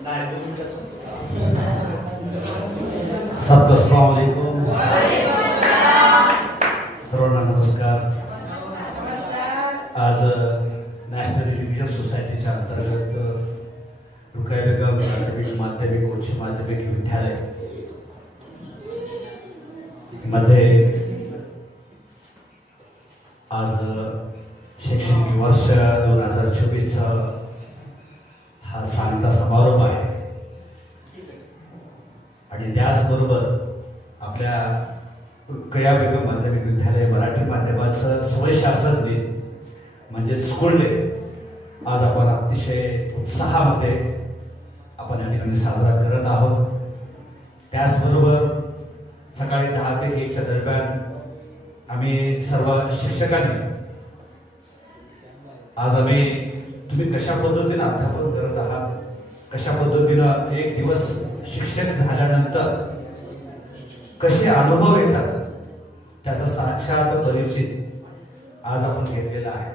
सबको अस्सलाम वालेकुम। सर्वांना नमस्कार। आज नॅशनल एज्युकेशन सोसायटीच्या अंतर्गत रुकाया बेगम प्राथमिक माध्यमिक उच्च माध्यमिक विद्यालय मध्ये आज शैक्षणिक वर्ष 2024 हा सांगता समारोप आहे आणि त्याचबरोबर आपल्या रुकाया बेगम माध्यमिक विद्यालय मराठी माध्यमाचं स्वयंशासन दिन म्हणजे स्कूल डे आज आपण अतिशय उत्साहामध्ये आपण या ठिकाणी साजरा करत आहोत। त्याचबरोबर सकाळी 10 ते 1 च्या दरम्यान आम्ही सर्व शिक्षकांनी आज तुम्ही कशा पद्धतीने अध्यापन करत आहात, कशा पद्धतीने एक दिवस शिक्षक झाल्यानंतर कसे अनुभव येतात त्याचा साक्षात परिचित आज आपण घेतलेला आहे।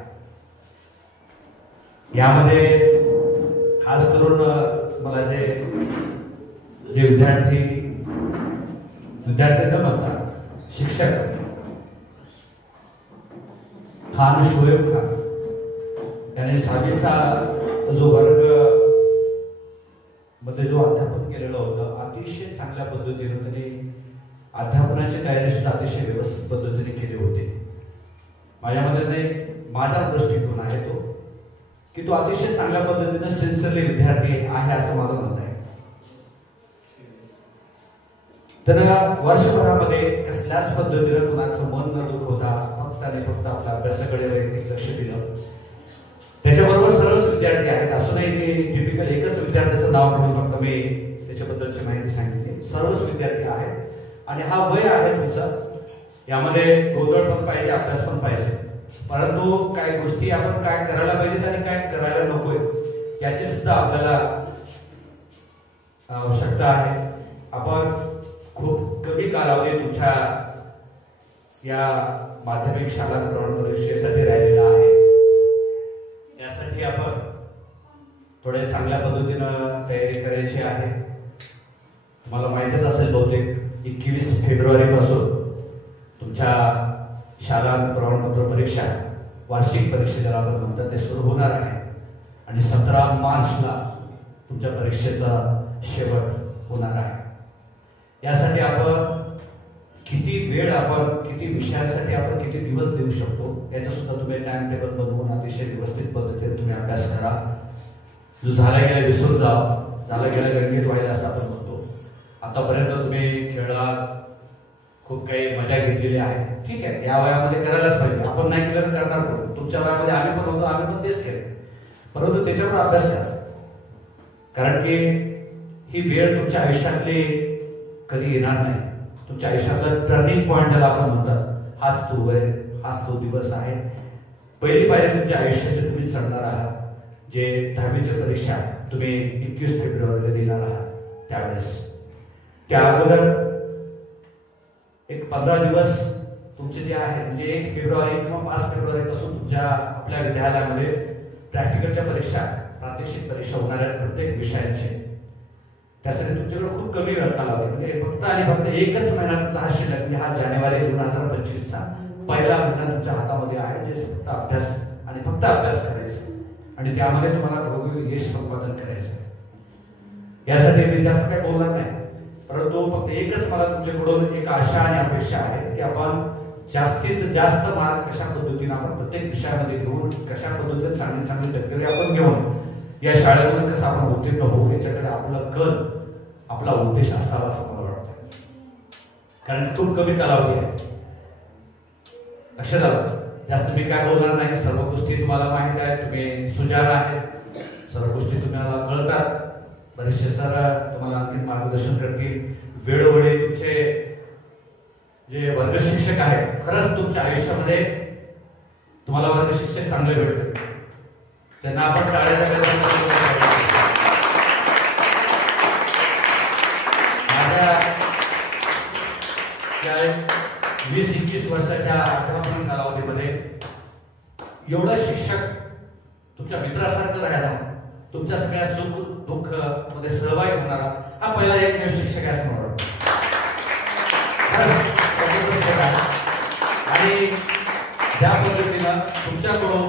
यामध्ये खास करून मला जे विद्यार्थी न म्हणता शिक्षक खान शोएब खान याने सावीचा जो वर्ग मध्ये जो अध्यापन केलेलं होतं अतिशय चांगल्या पद्धतीने त्यांनी अध्यापनाची तयारी सुद्धा अतिशय व्यवस्थित पद्धतीने केली होती। माझा दृष्टिकोन आहे तो की तो अतिशय चांगल्या पद्धतीने सिन्सिअरली विद्यार्थी आहे असं माझं म्हणणं आहे। तर वर्षभरामध्ये कसल्याच पद्धतीने कुणाचं मन न दुखवता फक्त आणि फक्त आपल्या अभ्यासाकडे वैयक्तिक लक्ष दिलं। त्याच्याबरोबर सर्वच विद्यार्थी आहेत, असं नाही की टिपिकल एकच विद्यार्थ्याचं नाव घेऊन फक्त मी त्याच्याबद्दलची माहिती सांगितली। सर्वच विद्यार्थी आहेत आणि हा वय आहे तुमचा, यामध्ये गोंधळ पण पाहिजे, अभ्यास पण पाहिजे, परंतु काय गोष्टी आपण काय करायला पाहिजेत आणि काय करायला नकोय याची सुद्धा आपल्याला आवश्यकता आहे। आपण खूप कमी कालावधी तुमच्या या माध्यमिक शाळा प्रमाण परीक्षेसाठी राहिलेला आहे। यासाठी आपण थोड्या चांगल्या पद्धतीनं तयारी करायची आहे। तुम्हाला माहितीच असेल बहुतेक 21 फेब्रुवारी पासून तुमच्या शाळा प्रमाणपत्र परीक्षा वार्षिक परीक्षेला आपण म्हणतात ते सुरू होणार आहे आणि 17 मार्चला तुमच्या परीक्षेचा शेवट होणार आहे। यासाठी आपण किती वेळ, आपण किती विषयासाठी आपण किती दिवस देऊ शकतो याचा सुद्धा तुम्ही टाइम टेबल बनवून अतिशय व्यवस्थित पद्धतीने तुम्ही अभ्यास करा। जो झाला गेला विसरून जाव, झाला गेला गंगेत व्हायला असं आपण म्हणतो। आतापर्यंत तुम्ही खेळात खूप काही मजा घेतलेली आहे, ठीक आहे, या वयामध्ये करायलाच पाहिजे। आपण नाही केलं तर करणार कोण? तुमच्या वयामध्ये आम्ही पण होतो, आम्ही पण तेच केले, परंतु त्याच्यावर अभ्यास करा, कारण की ही वेळ तुमच्या आयुष्यातली कधी येणार नाही। तुमच्या आयुष्यातला टर्निंग पॉइंट ज्याला आपण म्हणतात हाच तो वेळ, हाच तो दिवस आहे। पहिली पायरी तुमच्या आयुष्याची तुम्ही चढणार आहात, जे 10वीची परीक्षा तुम्ही 21 फेब्रुवारीला देणार आहात त्यावेळेस। त्या अगोदर एक 15 दिवस तुमचे जे आहे म्हणजे 1 फेब्रुवारी किंवा 5 फेब्रुवारी पासून तुमच्या आपल्या विद्यालयामध्ये प्रॅक्टिकलच्या परीक्षा, प्रात्यक्षिक परीक्षा होणार आहेत प्रत्येक विषयांची। त्यासाठी तुमच्याकडे खूप कमी वेळ कालावधी म्हणजे फक्त आणि फक्त एकच महिना तुमचा हा शिल्लक म्हणजे हा जानेवारी 2025 चा पहिला महिना तुमच्या हातामध्ये आहे, जे फक्त अभ्यास आणि फक्त अभ्यास करायचा आणि त्यामध्ये तुम्हाला घरोघरी यश संपादन करायचं। यासाठी मी जास्त काही बोलणार नाही, परंतु फक्त एकच मला तुमच्याकडून एक आशा आणि अपेक्षा आहे की आपण जास्तीत जास्त मार्क कशा पद्धतीने आपण प्रत्येक विषयामध्ये घेऊन, कशा पद्धतीने चांगली चांगली टक्केवारी आपण घेऊन या शाळेतून कसं आपण उत्तीर्ण होऊ याच्याकडे आपला कल, आपला उद्देश असावा असं मला वाटतं, कारण खूप कमी कालावधी आहे। लक्षात आलं? जास्त मी काय बोलणार नाही, सर्व गोष्टी तुम्हाला माहित आहेत, तुम्ही सुजाण आहेत, सर्व गोष्टी तुम्हाला कळतात। बरेचसे सर तुम्हाला आणखी मार्गदर्शन करतील, वेळोवेळी तुमचे जे वर्ग शिक्षक आहेत खरंच तुमच्या आयुष्यामध्ये तुम्हाला वर्ग शिक्षक चांगले भेटले, त्यांना आपण टाळ्याचा माझ्या 20-21 वर्षाच्या अध्यापन कालावधीमध्ये एवढं शिक्षक तुमच्या मित्रासारखं राहायला, तुमच्या सगळ्या सुख दुःख मध्ये सहभागी होणारा हा पहिला एकमेव शिक्षक आहे असं मला वाटतं. आणि ज्या पद्धतीनं तुमच्याकडून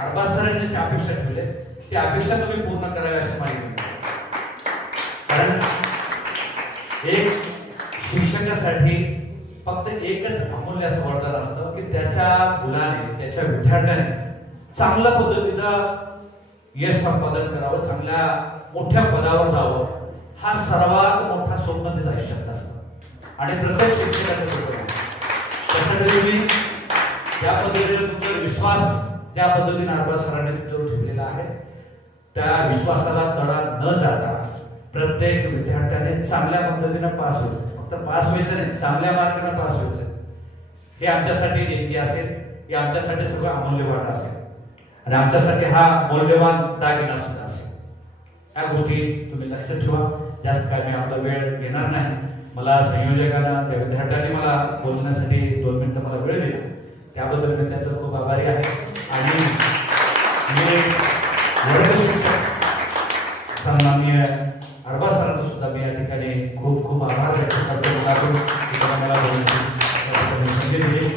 अरबाज सरांनी जी अपेक्षा ठेवली ती अपेक्षा तुम्ही पूर्ण करावी अशी माझी विनंती. कारण एक शिक्षकासाठी फक्त एकच अमूल्य असं वरदान असतं की त्याच्या मुलाने त्याच्या विद्यार्थ्याने चांगल्या पद्धतीचं यश संपादन करावं, चांगल्या मोठ्या पदावर जावं. हा सर्वात मोठा स्वप्न त्याच्या आयुष्यात असतं आणि प्रत्येक शिक्षकाचं स्वप्न आहे. त्यासाठी तुम्ही ज्या पद्धतीने तुमचा विश्वास ज्या पद्धतीने अरबाज सरांनी तुमच्यावर ठेवलेला आहे त्या विश्वासाला तडा न जाता प्रत्येक विद्यार्थ्याने चांगल्या पद्धतीने पास व्हायचं. फक्त पास व्हायचं नाही, चांगल्या मार्काने पास व्हायचं. हे आमच्यासाठी देणगी असेल, हे आमच्यासाठी सगळं अमूल्य वाटा असेल आणि आमच्यासाठी हा मौल्यवान दागिना सुद्धा असेल. या गोष्टी तुम्ही लक्षात ठेवा. जास्त काय मी आपला वेळ घेणार नाही. मला संयोजकांना त्या विद्यार्थ्यांनी मला बोलण्यासाठी 2 मिनिटं मला वेळ दिला त्याबद्दल मी त्यांचा खूप आभारी आहे. आणि वर्ग शिक्षक सन्माननीय अरबाज सरांचा सुद्धा मी या ठिकाणी खूप खूप आभार व्यक्त करतो. मला संधी दिली.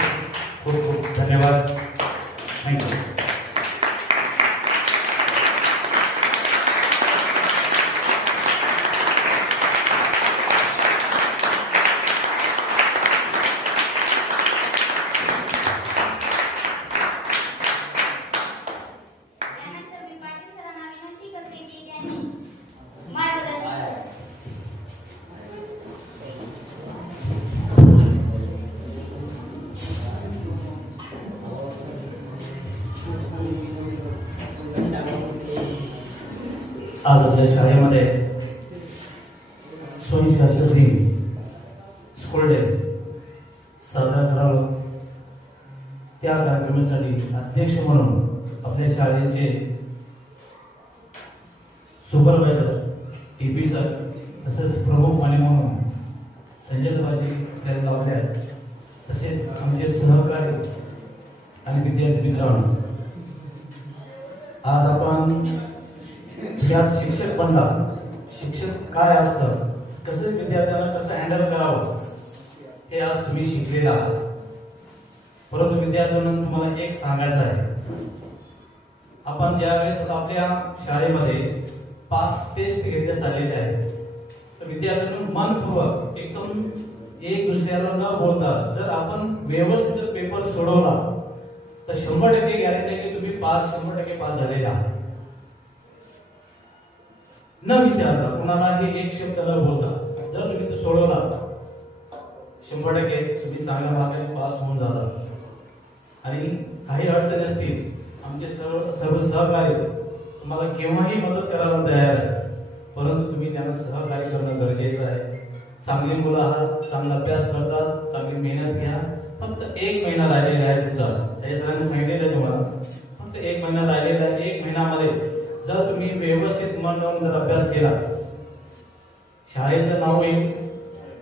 खूप खूप धन्यवाद. थँक्यू. आज आपल्या शाळेमध्ये स्वयंशासित दिन स्कूल डे साजरा करावा. त्या कार्यक्रमासाठी अध्यक्ष म्हणून आपल्या शाळेचे सुपरवायझर टीपी सर तसेच प्रमुख मान्य म्हणून संजय बाजी त्यांनी लावले आहेत. तसेच आमचे सहकारी आणि विद्यार्थी मित्रांनो, आज आपण या शिक्षक बनला. शिक्षक काय असतं, कसं विद्यार्थ्यांना कसं हँडल करावं हे आज तुम्ही शिकलेला आहात. परंतु विद्यार्थ्यांना तुम्हाला एक सांगायचं आहे. आपण ज्यावेळेस आपल्या शाळेमध्ये पास टेस्ट घेण्यात आलेले आहे तर विद्यार्थ्यांना मनपूर्वक एकदम एक दुसऱ्याला न बोलता जर आपण व्यवस्थित जर पेपर सोडवला तर 100% गॅरंटी आहे की तुम्ही 100% पास झालेले आहात. न विचारता कुणाला हे एक शब्द न बोलता जर तुम्ही तो सोडवला 100% तुम्ही चांगल्या मार्गाने पास होऊन जाता. आणि काही अडचणी असतील आमचे सर्व सहकारी तुम्हाला केव्हाही मदत करायला तयार आहे. परंतु तुम्ही त्यांना सहकार्य करणं गरजेचं आहे. चांगली मुलं आहात, चांगला अभ्यास करतात, चांगली मेहनत घ्या. फक्त 1 महिना राहिलेला आहे तुमचा. सरांनी सांगितलेलं आहे तुम्हाला फक्त 1 महिना राहिलेला आहे. 1 महिन्यामध्ये जर तुम्ही व्यवस्थित मन लावून जर अभ्यास केला शाळेचं नाव येईल,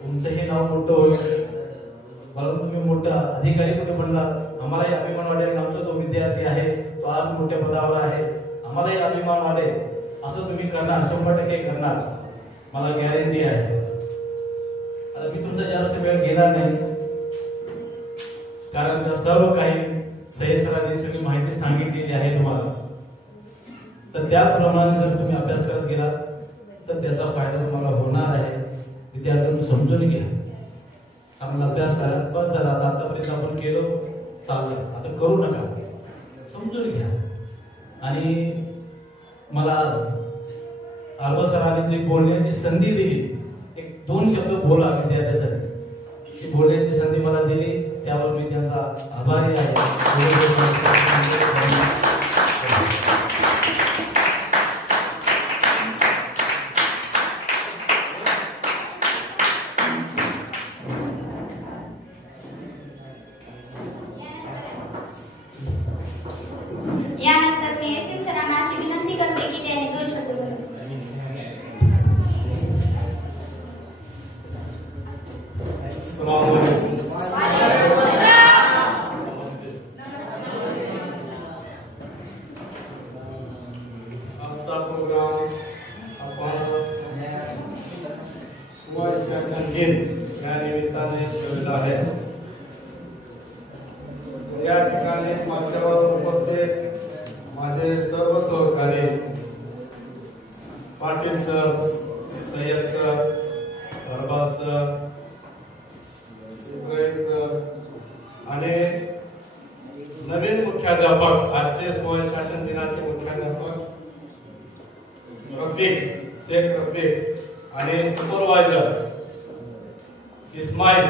तुमचंही नाव मोठं होईल. मला तुम्ही मोठा अधिकारी कुठे बनला आम्हालाही अभिमान वाटेल. आमचा तो विद्यार्थी आहे तो आज मोठ्या पदावर आहे, आम्हालाही अभिमान वाटेल. असं तुम्ही करणार, 100% करणार, मला गॅरंटी आहे. आता मी तुमचा जास्त वेळ घेणार नाही कारण सर्व काही सही सरांनी सगळी माहिती सांगितलेली आहे तुम्हाला. तर त्याप्रमाणे जर तुम्ही अभ्यास करत गेला तर त्याचा फायदा तुम्हाला होणार आहे. विद्यार्थ्यांनी समजून घ्या, चांगला अभ्यास करा. बस झाला, आतापर्यंत आपण केलो चाललं, आता करू नका, समजून घ्या. आणि मला अरबाज सरांनी जी बोलण्याची संधी दिली, 1-2 शब्द बोला विद्यार्थ्यांसाठी, ही बोलण्याची संधी मला दिली त्यावर मी त्यांचा आभारी आहे. यानंतर मी एस सरांना अशी विनंती करते की त्यांनी 2 शब्द बोलावे. आजचा प्रोग्राम आपण दिन या निमित्ताने ठेवलेला आहे। या ठिकाणी मंचावर उपस्थित माझे सर्व सहकारी Patil sir, Sayyad sir, Arbaz sir, Israil sir आणि नवीन मुख्याध्यापक, आजचे सोहळे शासन दिनाचे मुख्याध्यापक शेख रफीक आणि सुपरवायझर इस्माईल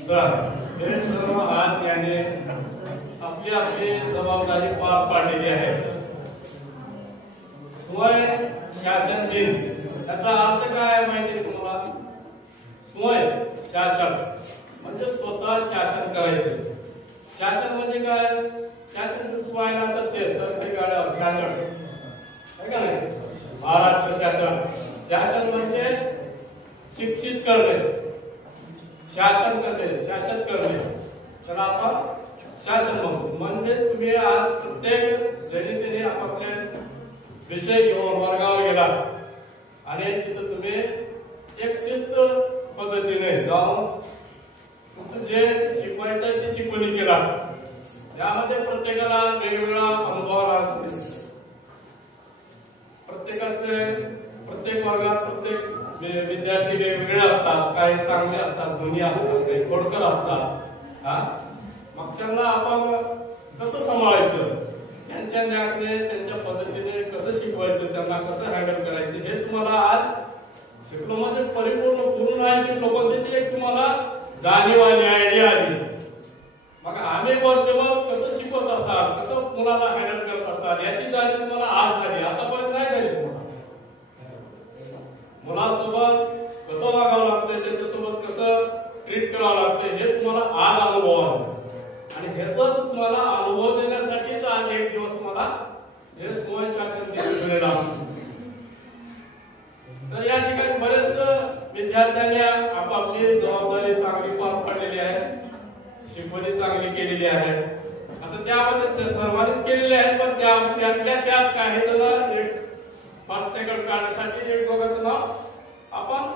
सर, हे सर्व आज याने आपली आपली जबाबदारी पार पाडलेली आहे। सोहळे शासन दिन याचा अर्थ काय माहिती आहे तुम्हाला? सोहळे शासन म्हणजे स्वतः शासन करायचं। शासन म्हणजे काय? शासन व्हायला असत ते सरकारी गाड्यावर शासन आहे का नाही? महाराष्ट्र शासन, शासन म्हणजे शिक्षित करणे, शासन करणे, शासन करणे, त्याला आपण शासन म्हणतो। म्हणजे तुम्ही आज प्रत्येक दैनिकीने आपापले विषय घेऊन वर्गावर गेला आणि तिथं तुम्ही एक शिस्त पद्धतीने जाऊन तुमचं जे शिकवायचं आहे ते शिकवणी केला। यामध्ये प्रत्येकाला वेगवेगळा अनुभव असतो। प्रत्येक वर्गात प्रत्येक विद्यार्थी वेगवेगळे असतात, काही चांगले असतात, दोन्ही असतात, काही खोडकर असतात। मग त्यांना आपण कसं सांभाळायचं, त्यांच्या ज्ञानाने त्यांच्या पद्धतीने कसं शिकवायचं, त्यांना कसं हँडल करायचं हे तुम्हाला आज शिकलो म्हणजे पूर्ण नाही शिकलो पण त्याची एक तुम्हाला जाणीव आली, आयडिया आली। मग आम्ही वर्षभर कसं शिकवत असाल, कसं मुलाला हँडल करत असाल याची जाणीव तुम्हाला आज झाली, आतापर्यंत नाही झाली तुम्हाला। मुलासोबत कसं वागावं लागतंय, त्याच्यासोबत कसं ट्रीट करावं लागतंय हे तुम्हाला आज अनुभव आला आणि ह्याचाच तुम्हाला अनुभव देण्यासाठीच आज एक दिवस तुम्हाला हे सोहळे शासन दिन दिलेला आहे। तर या ठिकाणी बरेच विद्यार्थ्यांनी आपापली जबाबदारी चांगली पार पाडलेली आहे, शिकवणी चांगली केलेली आहे। आता त्यामध्ये सर्वांनीच केलेले आहेत पण त्यात काही जण एक 5 सेकंद काढण्यासाठी एक दोघांचं नाव आपण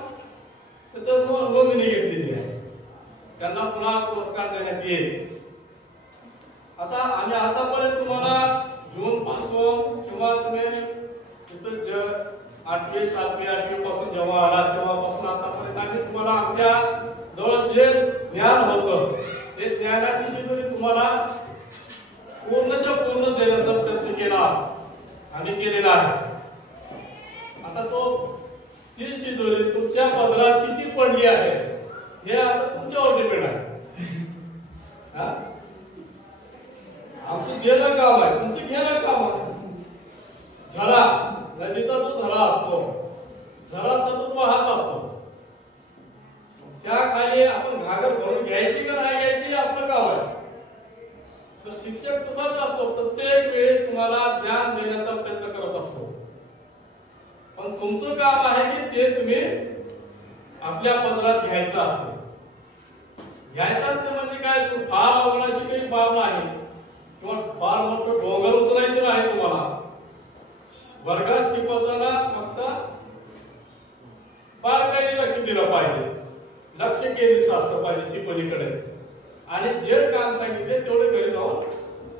त्याचं नोंदणी घेतलेली आहे, त्यांना पुन्हा पुरस्कार देण्यात येईल। आता आम्ही आतापर्यंत तुम्हाला जून पासून किंवा तुम्ही तिथं 8वी 7वी 8वी पासून जेव्हा आला तेव्हापासून आतापर्यंत आम्ही तुम्हाला आमच्या जवळ जे ज्ञान होतं ते ज्ञानाची शिदोरी तुम्हाला पूर्णच्या पूर्ण देण्याचा प्रयत्न केला आम्ही केलेला आहे। आता ती शिदोरी तुमच्या पदरात किती पडली आहे हे आता तुमच्यावर डिपेंड आहे। आमचं घेणं काम आहे, तुमचं घेणं काम आहे। झरा नदीचा जो झरा असतो, झरा सतत वाहत असतो, त्या खाली आपण घागर भरून घ्यायची का नाही घ्यायची आपलं काम आहे। तर शिक्षक तसाच असतो, प्रत्येक वेळी तुम्हाला ज्ञान देण्याचा प्रयत्न करत असतो पण तुमचं काम आहे की ते तुम्ही आपल्या पदरात घ्यायचं असतं। घ्यायचं असतं म्हणजे काय, फार अवघडाची काही बाब नाही किंवा फार मोठं डोंगर उचलायचं नाही तुम्हाला। वर्गात शिकवताना फक्त बारकाईने लक्ष दिलं पाहिजे, लक्ष केंद्रित असलं पाहिजे शिकवणीकडे आणि जे काम सांगितले तेवढे घरी जाऊन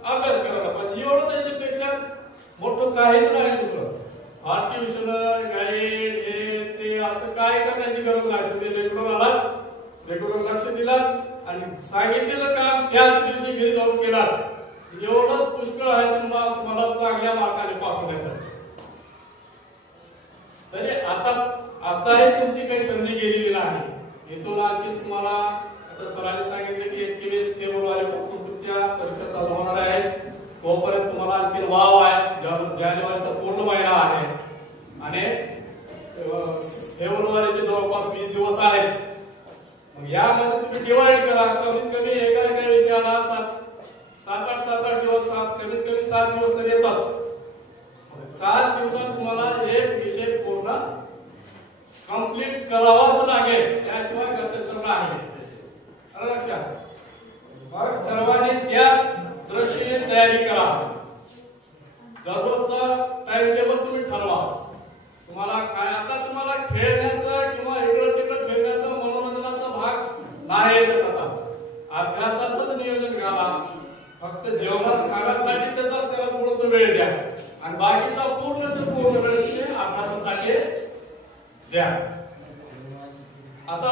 अभ्यास करायला पाहिजे। एवढं त्याच्यापेक्षा मोठं काहीच नाही दुसरं। आर्टिफिशियल गाईड हे ते असं काय करण्याची गरज नाही। तुम्ही रेग्युलर आलात, रेग्युलर लक्ष दिलात आणि सांगितलेलं काम त्याच दिवशी घरी जाऊन केलात, एवढंच पुष्कळ आहे तुम्हाला चांगल्या मार्काने पास होण्यासाठी। तरी आताही तुमची काही संधी गेलेली नाही। इथून आणखी तुम्हाला आता सरांनी सांगितले की 21 फेब्रुवारी पासून तुमच्या परीक्षा चालू होणार आहेत, तोपर्यंत तुम्हाला आणखी वाव आहे। जानेवारीचा पूर्ण महिना आहे आणि फेब्रुवारीचे जवळपास 20 दिवस आहेत। मग यामध्ये तुम्ही डिवाइड करा, कमीत कमी एका विषयाला 7-8 दिवस, कमीत कमी 7 दिवस तरी येतात। 7 दिवसात तुम्हाला एक विषय पूर्ण कंप्लीट करावाच लागेल, त्याशिवाय गत्यंतर नाही। लक्षात सर्वांनी त्या दृष्टीने तयारी करा। दररोजचा टाइम टेबल तुम्ही ठरवा। तुम्हाला काय आता तुम्हाला खेळण्याचं किंवा फक्त जेवणात खाण्यासाठी त्याला थोडस वेळ द्या आणि बाकीचा पूर्ण वेळ तुम्ही अभ्यासासाठी द्या. आता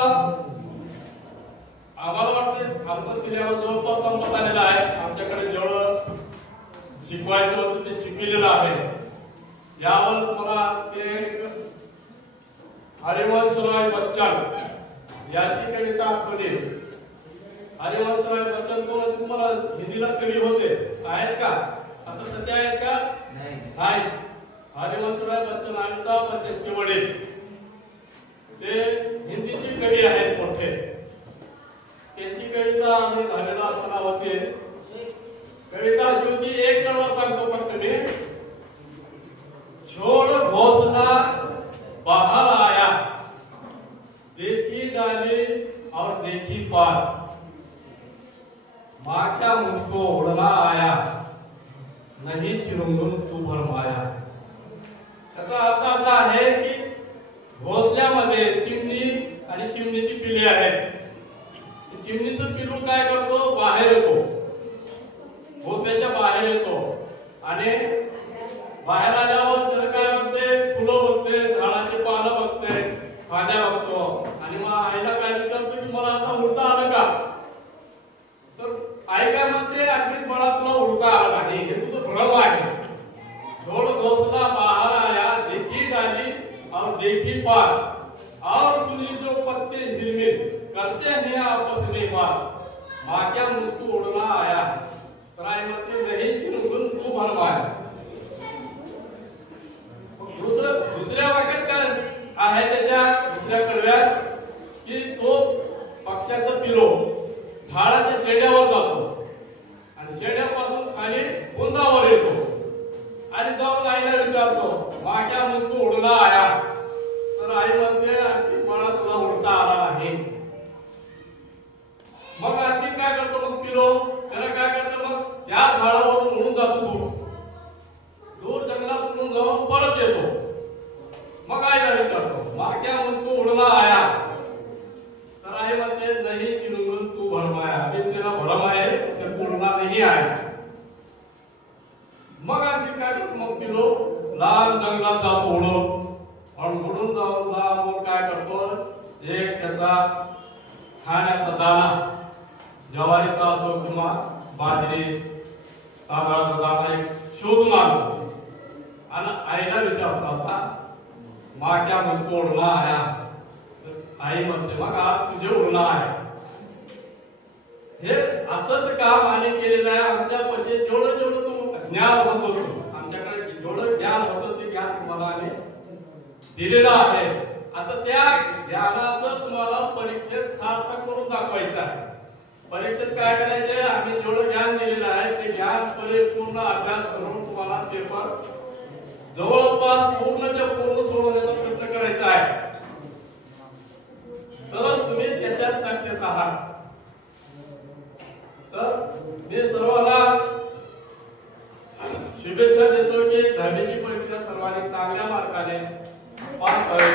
आम्हाला वाटतं आमचा सिलेबस जवळपास संपत आलेला आहे. आमच्याकडे जेवढं शिकवायचं होतं ते शिकलेलं आहे. यावर तुम्हाला ते हरिवंशराय बच्चन याची कविता आठवली. हरिवंशराय बच्चन कोण तुम्हाला हिंदीला कवी होते आहेत का? आता सध्या आहेत का? नाही. हरिवंशराय बच्चन अमिताभ बच्चनचे वडील ते हिंदीचे कवी आहेत मोठे. त्यांची कविता आम्ही 10वीला असताना होते. कविता अशी होती, एक कडवा सांगतो फक्त मी. छोड़ घोंसला बाहर आया, देखी डाली और देखी पार, माँ क्या मुझको उड़ना आया, नहीं चिरुंगुन तू भरमाया. त्याचा अर्थ असा आहे की घोंसल्यामध्ये चिमणी आणि चिमणीची पिल्ले आहेत. चिमणीचं पिल्लू काय करतो? बाहेर येतो, घोंसल्याच्या बाहेर येतो आणि बाहेर आल्यावर तर काय बघते? फुलं बघते, झाडाची पानं बघते, फांद्या बघतो आणि मग आईला काय विचारतो की मला आता उडता आलं का? तर आई काय म्हणते? अगदीच बाळा तुला उडता आला नाही, हे तुझं भ्रम आहे. छोड़ घोंसला बाहर आया, देखी डाली और देखी पार, और सुनी जो पत्ते हिलमिल करते हैं आपस में बात, माँ क्या मुझको उड़ना आया. तर आई म्हणते नहीं चिरुंगुन तू भरमाया. दुसऱ्या वाक्यात काय आहे त्याच्या दुसऱ्या कडव्यात की तो पक्ष्याचा पिलो झाडाच्या शेड्यावर जातो आणि शेड्यापासून खाली उंचावर येतो आणि जाऊन आईला विचारतो माँ क्या मुझको उड़ना आया. तर आई म्हणते आणखी मला तुला उडता आला नाही. मग आणखी काय करतो? मग पिलो त्याला काय करतो? मग त्या झाडावरून उडून जातो दूर जंगलात उडून जाऊन परत येतो. मग आईला विचारतो माँ क्या मुझको उड़ना आया. तर आई म्हणते नहीं चिरुंगुन तू भरमाया, अभी तेरा भरम आहे, तेरे को उड़ना नहीं आया. मग आणखी काय करतो? मग पिलो लांब जंगलात जातो उडून आणि उडून जाऊन लांब काय करतो? एक त्याचा खाण्याचा दाणा, ज्वारीचा असो किंवा बाजरी तांदळाचा दाणा एक शोधून आणतो आणि आईला विचारतो आता माँ क्या मुझको उड़ना आया. आई म्हणते मग आज तुझे उडणं आहे. हे असंच काम आम्ही केलेलं आहे. आमच्यापाशी जेवढं तू ज्ञान होत होतं, आमच्याकडे जेवढं ज्ञान होतं ते ज्ञान तुम्हाला आम्ही दिलेलं आहे. आता त्या ज्ञानाचं तुम्हाला परीक्षेत सार्थक करून दाखवायचं आहे. परीक्षेत काय करायचे? आम्ही जेवढं ज्ञान दिलेलं आहे ते ज्ञान परिपूर्ण अभ्यास करून तुम्हाला पेपर जवळपास पूर्णच्या पूर्ण सोडवण्याचा प्रयत्न करायचा आहे. तर तुम्ही त्याच्यात सक्सेस आहात. तर मी सर्वांना शुभेच्छा देतो की 10वीची परीक्षा सर्वांनी चांगल्या मार्काने पास व्हावी.